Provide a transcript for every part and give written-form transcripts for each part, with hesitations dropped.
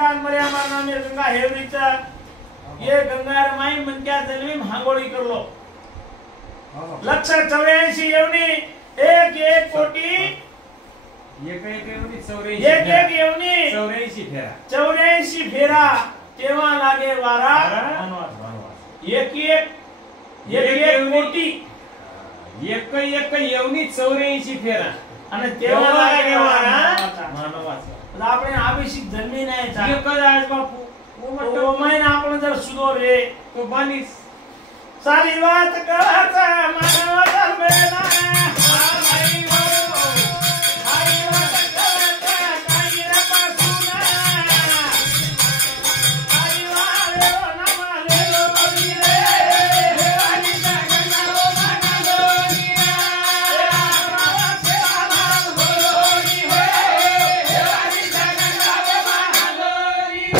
गंगा मर्या नामे गंगा हेवरीचा ये गंगार माई मनक्या जन्मी भांगोळी करलो 184 येवनी 1 कोटी एक येवनी 84 फेरा तेव्हा लागे वारा एक कोटी एक येवनी 84 फेरा आणि तेव्हा लागे वारा मानवाचा आपण अभिषेक जन्मी नाही चा एक आज बापू ओ महिना आपण जर सुधो रे तो बानीस सारी बात कळाचा मानव जन्मेना हाई हो हाई बात कळाचा काही न पासून हाई वाले नमाले लोनी रे हरी जगना रो मनलोनिया सेवा होलोनी हे हरी जगना रो मनलोनिया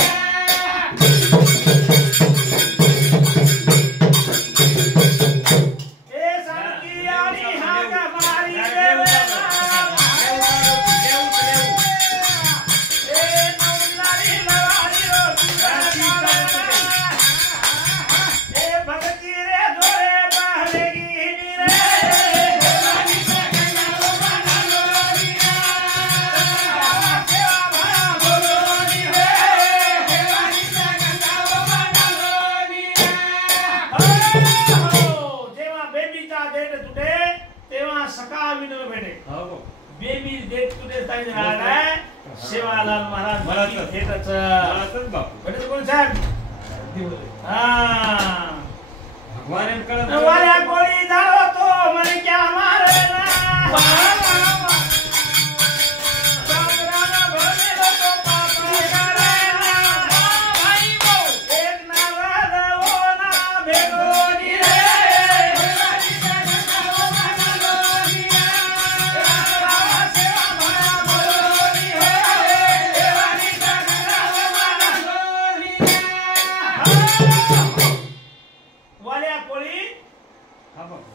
बेबी डेट टुडे ताई राहणार सेवालाल महाराज मला भेटच बापू भेटच कोण साहेब हां भगवान कळत वाल्या कोळी झालो तो म्हणे क्या मारे ना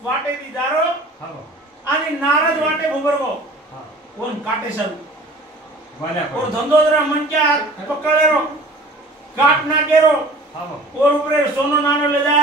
वाटे दिदारो आणि नारद वाटे भुबरगो कोण काटे सरू और धंधोदरा मनक्या पकड़ेरो काट ना केरो और ऊपर सोनो नानो ले जा